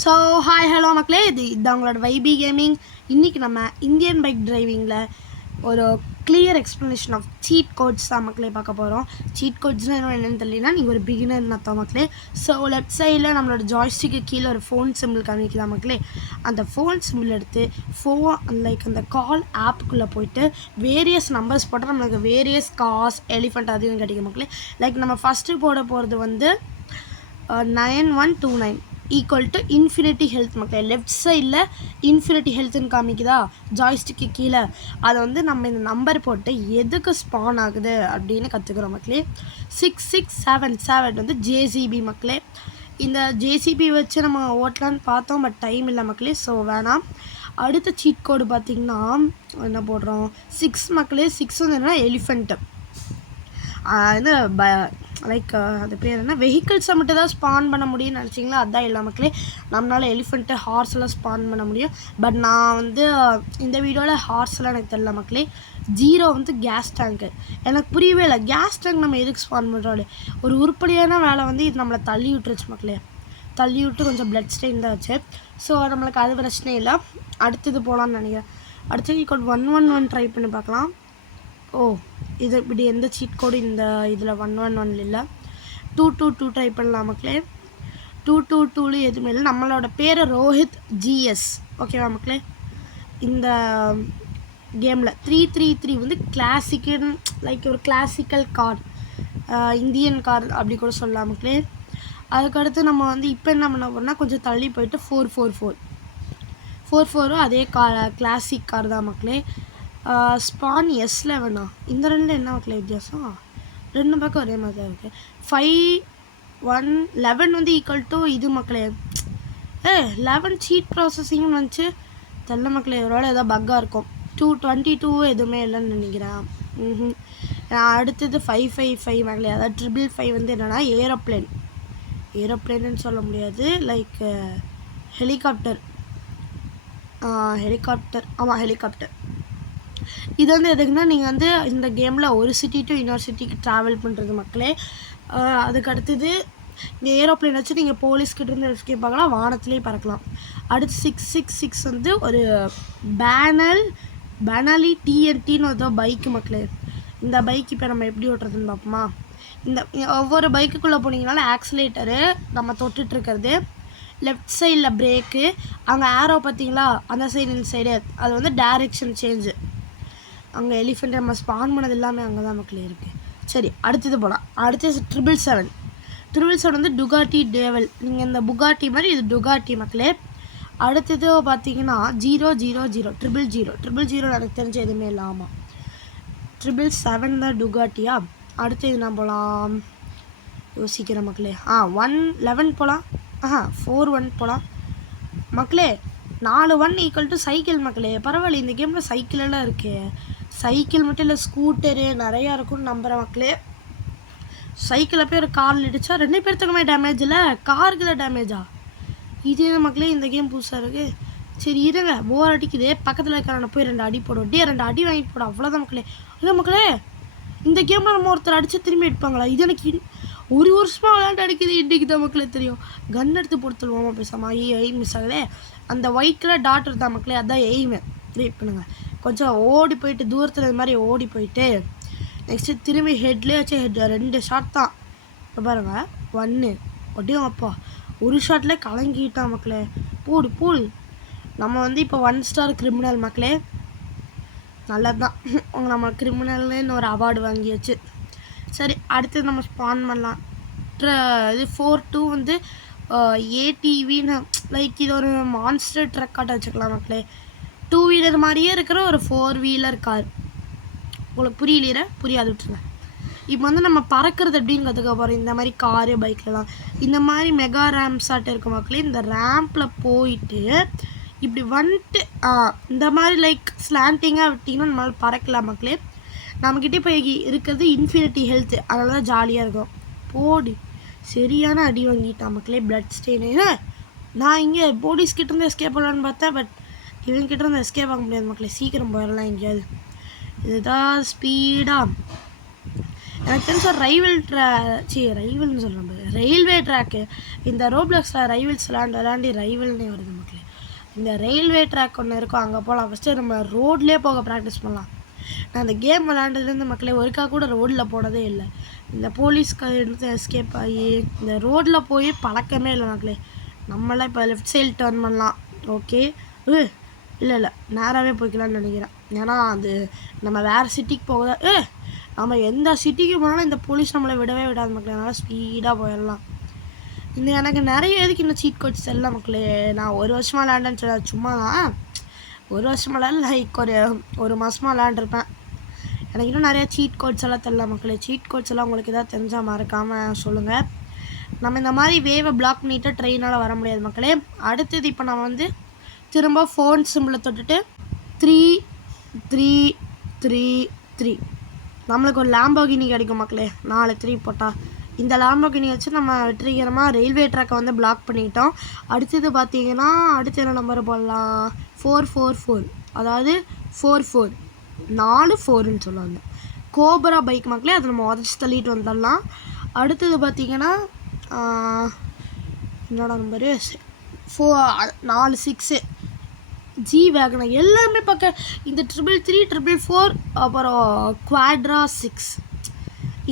So hi hello மக்களே, இது அவங்களோட வைபி கேமிங். இன்றைக்கி நம்ம இந்தியன் பைக் டிரைவிங்கில் ஒரு clear explanation of cheat codes தான் மக்களே பார்க்க போகிறோம். சீட் கோட்ஸ்னால் என்னென்னு தெரியலனா நீங்கள் ஒரு பிகினர்னு அர்த்தம் மக்களே. ஸோ லெஃப்ட் சைடில் நம்மளோட ஜாய்ஸ்டிக்கு கீழே ஒரு ஃபோன் சிம்பிள் காமிக்குதா மக்களே. அந்த ஃபோன் சிம்பிள் எடுத்து அந்த கால் ஆப்புக்குள்ளே போயிட்டு வேரியஸ் நம்பர்ஸ் போட்டால் நம்மளுக்கு வேரியஸ் காஸ் எலிஃபண்ட் அதுவும் கிடைக்கும் மக்களே. லைக் நம்ம ஃபஸ்ட்டு போட போகிறது வந்து 9129 ஈக்குவல் டு இன்ஃபினிட்டி ஹெல்த் மக்களே. லெஃப்ட் சைடில் இன்ஃபினிட்டி ஹெல்த்துன்னு காமிக்குதா ஜாய்ஸ்டிக்கு கீழே. அதை வந்து நம்ம இந்த நம்பர் போட்டு எதுக்கு ஸ்பான் ஆகுது அப்படின்னு கற்றுக்குறோம் மக்களே. 6677 வந்து ஜேசிபி மக்களே. இந்த ஜேசிபி வச்சு நம்ம ஓட்டலான்னு பார்த்தோம், பட் டைம் இல்லை மக்களே, ஸோ வேணாம். அடுத்த சீட் கோடு பார்த்திங்கன்னா என்ன போடுறோம், 6 மக்களே. 6 வந்து என்னென்னா எலிஃபெண்ட்டு. இது லைக் அது பேர் என்ன, வெஹிக்கிள்ஸை மட்டும் தான் ஸ்பான் பண்ண முடியும்னு நினச்சிங்களா? அதுதான் இல்லை மக்களே. நம்மளால் எலிஃபெண்ட்டு ஹார்ஸ் எல்லாம் ஸ்பான் பண்ண முடியும். பட் நான் வந்து இந்த வீடியோவில் ஹார்ஸ்லாம் எனக்கு தெரியல மக்களே. 0 வந்து கேஸ் டேங்க்கு. எனக்கு புரியவே இல்லை, கேஸ் டேங்க் நம்ம எதுக்கு ஸ்பான் பண்ணுறோம்? ஒரு உருப்படியான வேலை வந்து இது நம்மளை தள்ளி விட்டுருச்சு மக்களே. தள்ளி விட்டு கொஞ்சம் பிளட் ஸ்டெயின் தான் ஆச்சு. ஸோ நம்மளுக்கு அது பிரச்சனை இல்லை. அடுத்தது போகலான்னு நினைக்கிறேன். அடுத்தது 111 ட்ரை பண்ணி பார்க்கலாம். இது இப்படி எந்த சீட் கோடு இந்த இதில் 111 இல்லை. 222 ட்ரை பண்ணலாம் மக்களே. 222 எதுவுமே இல்லை. நம்மளோட பேர் ரோஹித் ஜிஎஸ், ஓகேவா மக்களே. இந்த கேமில் 333 வந்து கிளாசிக்குன்னு, லைக் ஒரு கிளாசிக்கல் கார், இந்தியன் கார் அப்படி கூட சொல்லலாம் மக்களே. அதுக்கடுத்து நம்ம வந்து இப்போ என்ன பண்ண போகிறோம்னா கொஞ்சம் தள்ளி போயிட்டு 444 அதே கிளாசிக் கார் தான் மக்களே. ஸ்பான் S11 இந்த ரெண்டு என்ன மக்களே வித்தியாசம்? ரெண்டு பக்கம் ஒரே மாதிரி தான் இருக்குது. 5111 வந்து ஈக்குவல் டு இது மக்களே. 11 சீட் ப்ராசஸிங்னு வந்துச்சு தெரியல மக்களே. ஒரு வேளை ஏதோ பக்காக இருக்கும். 222 எதுவுமே இல்லைன்னு நினைக்கிறேன். அடுத்தது 555 மக்களே. அதாவது 555 வந்து என்னென்னா ஏரோப்ளேன்னு சொல்ல முடியாது, லைக் ஹெலிகாப்டர். ஆமாம், ஹெலிகாப்டர். இது வந்து எதுக்குன்னா நீங்கள் வந்து இந்த கேமில் ஒரு சிட்டி டு இன்னொரு சிட்டிக்கு ட்ராவல் பண்ணுறது மக்களே. அதுக்கு அடுத்தது இந்த ஏரோப்ளேன் வச்சு நீங்கள் போலீஸ்கிட்டேருந்து எஸ்கேப் பார்க்கலாம், வானத்துலேயே பறக்கலாம். அடுத்து 666 வந்து ஒரு பேனலி டிஎன்டின்னு ஒரு பைக்கு மக்களே. இந்த பைக் இப்போ நம்ம எப்படி ஓட்டுறதுன்னு பார்ப்போமா. இந்த ஒவ்வொரு பைக்குக்குள்ளே போனீங்கனால ஆக்சிலேட்டரு நம்ம தொட்டுட்ருக்கிறது, லெஃப்ட் சைடில் பிரேக்கு, அங்கே ஆரோ பார்த்தீங்களா அந்த சைடு இந்த சைடு, அது வந்து டைரெக்ஷன் சேஞ்சு. அங்கே எலிஃபெண்ட் நம்ம ஸ்பான் பண்ணது எல்லாமே அங்கே தான் மக்களே இருக்குது. சரி, அடுத்தது போகலாம். அடுத்தது 777 வந்து டுகாட்டி டேவல். நீங்கள் இந்த புகாட்டி மாதிரி இது டுகாட்டி மக்களே. அடுத்தது பார்த்தீங்கன்னா 000 எனக்கு தெரிஞ்ச எதுவுமே இல்லை. ஆமாம், 777 தான் டுகாட்டியா. அடுத்தது நான் போகலாம், யோசிக்கிறேன் மக்களே. 111 போகலாம். 41 போகலாம் மக்களே. 41 ஈக்குவல் டு சைக்கிள் மக்களே. பரவாயில்ல, இந்த கேமில் சைக்கிள் எல்லாம் இருக்குது. சைக்கிள் மட்டும் இல்லை, ஸ்கூட்டரு நிறையா இருக்கும்னு நம்புகிறேன் மக்களே. சைக்கிளை போய் ஒரு காரில் இடிச்சா 2 பேர்த்துக்குமே டேமேஜ் இல்லை, காருக்கு தான் டேமேஜா? இது என்ன மக்களே, இந்த கேம் புதுசாக இருக்குது. சரி இருங்க, போர் அடிக்குது. பக்கத்தில் இருக்கிறவனை போய் 2 அடி போடும். 2 அடி வாங்கிட்டு போடும், அவ்வளோதான் மக்களே. இல்லை மக்களே, இந்த கேமில் நம்ம ஒருத்தர் அடித்து திரும்பி எடுப்பாங்களா? இது எனக்கு ஒரு வருஷமாக விளையாண்டு அடிக்குது, இன்றைக்கு தான் மக்களே தெரியும். கன் எடுத்து பொறுத்துருவோமா பேசாமல்? எய்ம் மிஸ் ஆகுதே. அந்த ஒயிட் கலர் டாட் இருந்தால் மக்களே, அதுதான் எய்மு. வெயிட் பண்ணுங்கள், கொஞ்சம் ஓடி போயிட்டு தூரத்தில் இது மாதிரி ஓடி போயிட்டு நெக்ஸ்ட்டு திரும்பி ஹெட்லேயே வச்சு 2 ஷாட் தான். இப்போ பாருங்கள், 1 ஒட்டியும் அப்பா ஒரு ஷாட்டில் கலங்கிட்டான் மக்களே. போடு நம்ம வந்து இப்போ 1 ஸ்டார் கிரிமினல் மக்களே. நல்லது தான், நம்ம கிரிமினல்னு ஒரு அவார்டு வாங்கியாச்சு. சரி, அடுத்தது நம்ம ஸ்பான் பண்ணலாம். இது 42 வந்து ஏடிவின்னு, லைக் இது ஒரு மான்ஸ்டர் ட்ரக்காட்ட வச்சுக்கலாம் மக்களே. 2 வீலர் மாதிரியே இருக்கிற ஒரு 4 வீலர் கார். உங்களுக்கு புரியாது விட்டுருங்க. இப்போ வந்து நம்ம பறக்கிறது எப்படின்னு கற்றுக்க போகிறோம். இந்த மாதிரி காரு பைக்லலாம் இந்த மாதிரி மெகா ரேம்ஸாட்டு இருக்க மக்களே. இந்த ரேம்பில் போயிட்டு இப்படி வந்துட்டு இந்த மாதிரி லைக் ஸ்லாண்டிங்காக விட்டிங்கன்னா நம்மளால் பறக்கலாம் மக்களே. நம்மக்கிட்ட இப்போ இருக்கிறது இன்ஃபினிட்டி ஹெல்த்து, அதனால தான் ஜாலியாக இருக்கும். போடி சரியான அடி வாங்கிட்டான் மக்களே, பிளட் ஸ்டெயின். நான் இங்கே போலீஸ்கிட்டேருந்து எஸ்கேப் பண்ணலான்னு பார்த்தேன், பட் இவங்ககிட்ட இருந்து எஸ்கேப் ஆக முடியாது மக்களே. சீக்கிரம் போயிடலாம் எங்கேயாவது. இதுதான் ஸ்பீடாக. எனக்கு தெரிஞ்ச ரைவல்னு சொல்கிறேன், ரயில்வே ட்ராக்கு. இந்த ரோப்ளாக்ஸில் ரைவல்ஸ் விளாண்டி ரைவல்னே வருது மக்களே. இந்த ரயில்வே ட்ராக் ஒன்று இருக்கும், அங்கே போகலாம். ஃபஸ்ட்டு நம்ம ரோட்லேயே போக ப்ராக்டிஸ் பண்ணலாம். நான் அந்த கேம் விளாண்டதுலேருந்து மக்களே ஒருக்கா கூட ரோட்டில் போனதே இல்லை. இந்த போலீஸ்க்கு எடுத்து எஸ்கேப் ஆகி இந்த ரோட்டில் போய் பழக்கமே இல்லை மக்களே. நம்மளாம் இப்போ லெஃப்ட் சைடு டர்ன் பண்ணலாம். ஓகே, இல்லை நேராகவே போய்க்கலான்னு நினைக்கிறேன். ஏன்னா அது நம்ம வேறு சிட்டிக்கு போகுதா, நம்ம எந்த சிட்டிக்கு போனாலும் இந்த போலீஸ் நம்மளை விடவே விடாது மக்களே. அதனால் ஸ்பீடாக போயிடலாம். இந்த எனக்கு நிறைய எதுக்கு இன்னும் சீட் கோட்ஸ் இல்லை மக்களே. நான் ஒரு வருஷமாக விளாண்டேன்னு சொல்ல, சும்மா தான் ஒரு வருஷமெல்லாம் லைக் ஒரு மாதமாக விளாண்டுருப்பேன். எனக்கு இன்னும் நிறையா சீட் கோட்ஸ் எல்லாம் தெரியல மக்களே. சீட் கோட்ஸ் எல்லாம் உங்களுக்கு எதாவது தெரிஞ்சால் மறக்காமல் சொல்லுங்கள். நம்ம இந்த மாதிரி வேவை பிளாக் பண்ணிவிட்டு ட்ரெயினால் வர முடியாது மக்களே. அடுத்தது இப்போ நம்ம வந்து திரும்ப ஃபோன் சிம்பிளை தொட்டுட்டு 3 3 3 3 நம்மளுக்கு ஒரு லாம்போகினி கிடைக்கும் மக்களே. 4 3 போட்டால் இந்த லாம்போகினி வச்சு நம்ம வெற்றிகரமாக ரயில்வே ட்ராக்கை வந்து பிளாக் பண்ணிட்டோம். அடுத்தது பார்த்தீங்கன்னா அடுத்து என்ன நம்பர் போடலாம், 4 4 4, அதாவது 4 4 4 4ன்னு சொல்லுவாங்க. கோபரா பைக் மக்களே, அதை நம்ம உதச்சி தள்ளிட்டு வந்துடலாம். அடுத்தது பார்த்தீங்கன்னா என்னோட நம்பரு 4 6 ஜி வேகனர். எல்லாமே பார்க்க இந்த 333 444 அப்புறம் குவாட்ரா 6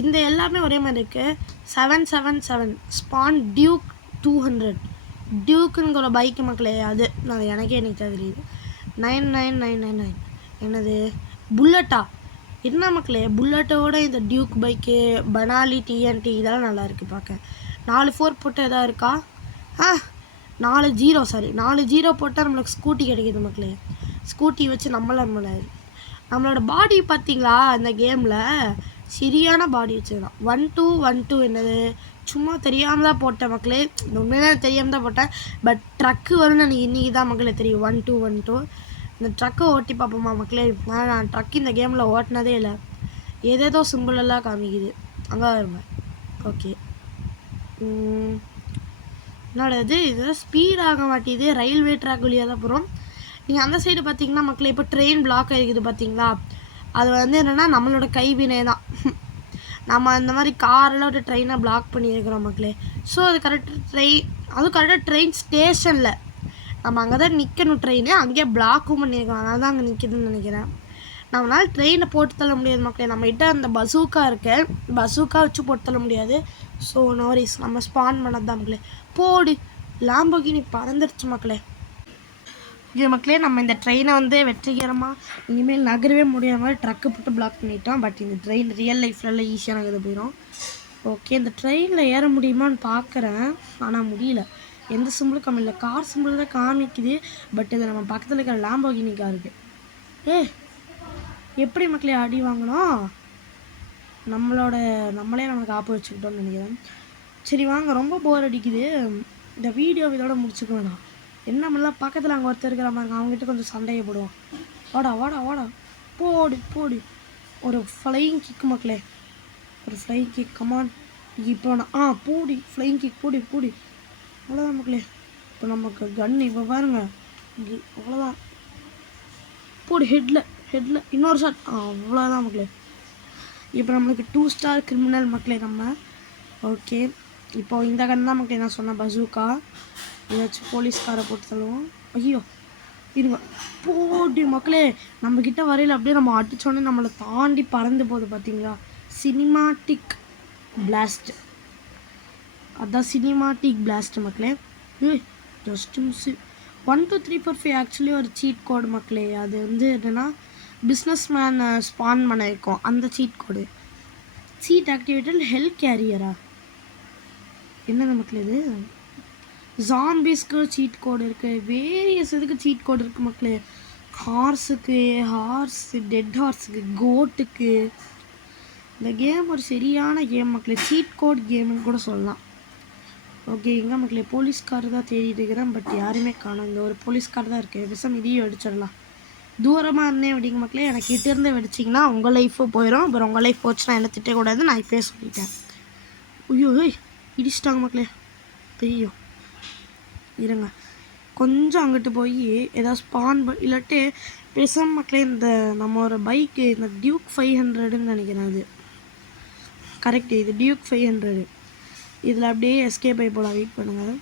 இந்த எல்லாமே ஒரே மாதிரி இருக்குது. 777 ஸ்பான் டியூக் 200 டியூக்குங்கிற பைக்கு மக்களே. அது எனக்கே தெரியுது. 99999 என்னது புல்லட்டா? என்ன மக்களே, புல்லட்டோட இந்த டியூக் பைக்கு பனாலி டிஎன்டி இதெல்லாம் நல்லா இருக்குது பார்க்க. 4 4 போட்டு எதாவது இருக்கா? 4 0 போட்டால் நம்மளுக்கு ஸ்கூட்டி கிடைக்கிது மக்களே. ஸ்கூட்டி வச்சு நம்மளோட பாடி பார்த்தீங்களா இந்த கேமில் சரியான பாடி வச்சுருந்தான். 1 2 1 2 என்னது சும்மா தெரியாமல் தான் போட்டேன் மக்களே. உண்மையிலே தெரியாமல் தான் போட்டேன். பட் ட்ரக்கு வரும்னு எனக்கு இன்றைக்கி தான் மக்களே தெரியும். 1 2 1 2 இந்த ட்ரக்கை ஓட்டி பார்ப்போமா மக்களே. நான் ட்ரக் இந்த கேமில் ஓட்டினதே இல்லை. ஏதேதோ சிம்பிளெல்லாம் காமிக்குது அங்கே வருங்க. ஓகே, என்னோட இதெல்லாம் ஸ்பீட் ஆக மாட்டேது. ரயில்வே ட்ராக் வழியாக தான் போகிறோம். நீங்கள் அந்த சைடு பார்த்தீங்கன்னா மக்களே இப்போ ட்ரெயின் பிளாக் ஆகிருக்குது பார்த்தீங்களா. அது வந்து என்னென்னா நம்மளோட கைவினை தான். நம்ம இந்த மாதிரி காரெல்லாம் ஒரு ட்ரெயினை பிளாக் பண்ணியிருக்கிறோம் மக்களே. ஸோ அது கரெக்டாக ட்ரெயின் ஸ்டேஷனில் நம்ம அங்கே தான் நிற்கணும். ட்ரெயினு அங்கேயே பிளாக்கும் பண்ணியிருக்கோம். அதனால தான் அங்கே நிற்கிதுன்னு நினைக்கிறேன். நம்மளால் ட்ரெயினை போட்டு தள்ள முடியாது மக்களே. நம்மகிட்ட அந்த பசூக்கா வச்சு போட்டு தள்ள முடியாது. ஸோ நோரிஸ் நம்ம ஸ்பான் பண்ணது தான் மக்களே. போடு லாம்போகினி பறந்துடுச்சு மக்களே. இது மக்களே நம்ம இந்த ட்ரெயினை வந்து வெற்றிகரமாக இனிமேல் நகரவே முடியாத மாதிரி ட்ரக்கு போட்டு பிளாக் பண்ணிட்டோம். பட் இந்த ட்ரெயின் ரியல் லைஃப்லலாம் ஈஸியாக நகர போயிடும். ஓகே, இந்த ட்ரெயினில் ஏற முடியுமான்னு பார்க்குறேன், ஆனால் முடியல. எந்த சிம்பிளும் காமிக்கல. கார் சிம்பிள் தான் காமிக்குது. பட் இது நம்ம பக்கத்தில் இருக்கிற லாம்போகினி காருக்கு. எப்படி மக்களே அடி வாங்கினோம்? நம்மளே நம்மளுக்கு ஆப்பு வச்சுக்கிட்டோம்னு நினைக்கிறேன். சரி வாங்க, ரொம்ப போர் அடிக்குது. இந்த வீடியோ இதோட முடிச்சுக்க வேணாம். என்ன பண்ணலாம், பக்கத்தில் அங்கே ஒருத்தர் இருக்கிற மாதிரி அவங்ககிட்ட கொஞ்சம் சண்டையை போடுவோம். வாடா போடு. ஒரு ஃப்ளையிங் கிக் மக்களே, ஒரு ஃப்ளையிங் கிக். கமான் இப்போ நான் போடி ஃப்ளையிங் கிக் போடி அவ்வளோதான் மக்களே. இப்போ நமக்கு கன் இப்போ பாருங்க அவ்வளோதான். போடு ஹெட்டில் இன்னொரு ஷாட். அவ்வளோதான் மக்களே. இப்போ நம்மளுக்கு 2 ஸ்டார் கிரிமினல் மக்களே நம்ம. ஓகே, இப்போ இந்த கன் தான் மக்களே நான் சொன்னேன், பசூக்கா. ஏதாச்சும் போலீஸ்காரை போட்டு தள்ளுவோம். ஐயோ இருங்க, போடி மக்களே. நம்மக்கிட்ட வரையில் அப்படியே நம்ம அடித்தோடனே நம்மளை தாண்டி பறந்து போகுது பார்த்தீங்களா. சினிமாட்டிக் பிளாஸ்ட், அதுதான் சினிமாட்டிக் பிளாஸ்ட் மக்களே. Just miss. 1 2 3 4 5 ஆக்சுவலி ஒரு சீட் கோடு மக்களே. அது வந்து என்னென்னா பிஸ்னஸ் மேன் ஸ்பான் பண்ணியிருக்கோம் அந்த cheat code. Cheat activated health கேரியரா என்னது மக்களே இது? ஜாம்பிஸ்க்கு சீட் கோடு இருக்குது, வேரியஸ் இதுக்கு சீட் கோடு இருக்குது மக்களே. டெட் ஹார்ஸுக்கு, கோட்டுக்கு. இந்த கேம் ஒரு சரியான கேம் மக்களே. சீட் கோட் கேம்னு கூட சொல்லலாம். ஓகே, எங்கே மக்களே போலீஸ்கார் தான் தேடிட்டு இருக்கிறேன். பட் யாருமே காணும். இந்த ஒரு போலீஸ்கார் தான் இருக்குது. விஷம் இதையும் வெடிச்சிடலாம். தூரமாக இருந்தே வெடிங்க மக்களே. எனக்கு கிட்டேருந்து வெடிச்சிங்கன்னா உங்கள் லைஃப்பும் போயிடும். அப்புறம் உங்கள் லைஃப் போச்சுன்னா என்ன திட்டக்கூடாது, நான் இப்போயே சொல்லிட்டேன். ஐயோ இடிச்சிட்டாங்க மக்களே. ஐயோ இருங்க, கொஞ்சம் அங்கிட்டு போய் ஏதாவது ஸ்பான் இல்லாட்டி பேசாம மக்களே. இந்த நம்ம ஒரு பைக்கு இந்த டியூக் 500ன்னு நினைக்கிறேன். அது கரெக்ட், இது டியூக் 500. இதில் அப்படியே எஸ்கேப் ஆகி போகலாம். வெயிட் பண்ணுங்கள்.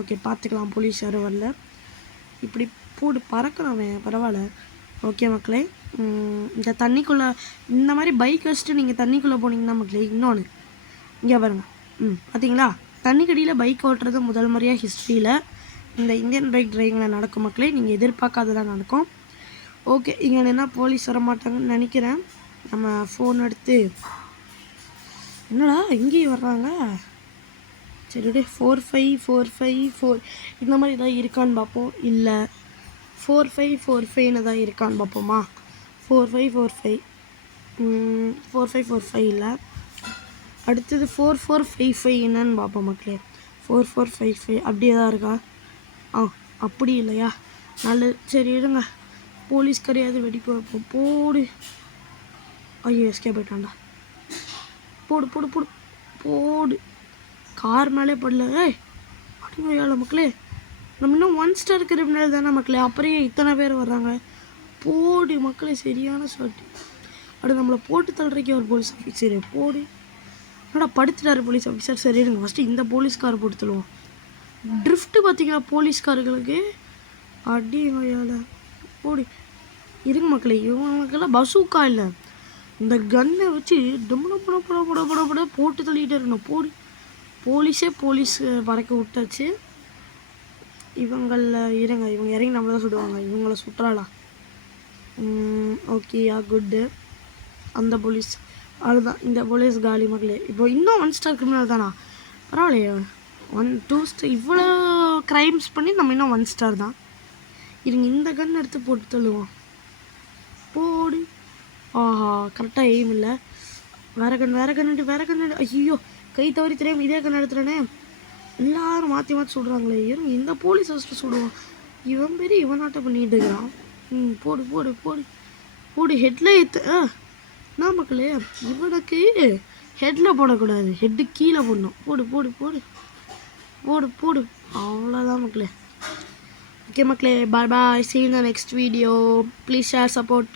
ஓகே, பார்த்துக்கலாம். போலீஸ் யாரும் வரல. இப்படி போடு பறக்கலாமே, பரவாயில்ல. ஓகே மக்களே, இந்த தண்ணிக்குள்ளே இந்த மாதிரி பைக் வச்சுட்டு நீங்கள் தண்ணிக்குள்ளே போனீங்கன்னா மக்களே, இன்னொன்று இங்கே பாருங்கள். பார்த்தீங்களா, தண்ணிக்கடியில் பைக் ஓட்டுறது முதல் முறையாக ஹிஸ்ட்ரியில் இந்த இந்தியன் பைக் டிரைவிங்கில் நடக்கும் மக்களே. நீங்கள் எதிர்பார்க்காததான் நடக்கும். ஓகே, இங்கே என்ன போலீஸ் வர மாட்டாங்கன்னு நினைக்கிறேன். நம்ம ஃபோன் எடுத்து, என்னடா இங்கேயும் வர்றாங்க. சரி, 4545 இந்த மாதிரி ஏதாவது இருக்கான்னு பார்ப்போம். இல்லை, 4545 தான் இருக்கான்னு பார்ப்போமா. 4545 4545 இல்லை. அடுத்தது 4455 என்னன்னு பார்ப்போம் மக்களே. 4455 அப்படியே தான் இருக்கா? அப்படி இல்லையா? நல்லது. சரி இருங்க, போலீஸ் கிடையாது, வெடிக்க வைப்போம். போடு. ஐயோ, எஸ்கேப் போயிட்டான்டா. போடு போடு போடு போடு. கார் மேலே படல. அப்படிங்க மக்களே, நம்ம இன்னும் 1 ஸ்டார் கிரிமினல் தானே மக்களே, அப்புறம் இத்தனை பேர் வர்றாங்க. போடு மக்களே, சரியான ஷாட்டு. அப்படி நம்மளை போட்டு தள்ளுறக்கே ஒரு போலீஸ் ஆஃபீஸர். போடு. என்னடா படுத்துட்டாரு போலீஸ் ஆஃபீஸர். சரி இருங்க, ஃபஸ்ட்டு இந்த போலீஸ்காரை போட்டு தள்ளுவோம். ட்ரிஃப்ட்டு பார்த்தீங்களா போலீஸ்காரர்களுக்கு? அடி வயால. போடு. இருங்க மக்களே, இவங்களுக்கெல்லாம் பசூக்கா இல்லை, இந்த கன்னை வச்சு டம்முட போட்டு தள்ளிகிட்டே இருக்கணும். போடு. போலீஸ் பறக்க விட்டாச்சு. இவங்களில் இருங்க, இவங்க இறங்கி நம்மளை தான் சுடுவாங்க. இவங்கள சுட்டுறாளா? ஓகேயா, குட்டு. அந்த போலீஸ் அதுதான், இந்த போலீஸ் காலி மக்களே. இப்போ இன்னும் 1 ஸ்டார் கிரிமினல் தானா? பரவாயில்லையே. 1 2 ஸ்டார் இவ்வளோ க்ரைம்ஸ் பண்ணி நம்ம இன்னும் 1 ஸ்டார் தான். இருங்க, இந்த கன் எடுத்து போட்டு தள்ளுவோம். போடு. ஆஹா, கரெக்டாக எய்ம் இல்லை. வேற கண்ணு. ஐயோ, கை தவறி தெரியாமல் இதே கண் எடுத்துறேனே. எல்லாரும் மாற்றி சொல்கிறாங்களே. இருங்க, இந்த போலீஸ் ஃபஸ்ட்டு சுடுவோம். இவன் பெரிய இவனாட்ட பண்ணிட்டு இருக்கிறான். போடு போடு போடு போடு. ஹெட்டில் என்ன மக்களே, இவனுக்கு ஹெட்டில் போடக்கூடாது, ஹெட்டு கீழே போடணும். போடு போடு போடு போடு போடு. அவ்வளோதான் மக்களே. ஓகே மக்களே, bye bye, see you in the next video. Please share, support.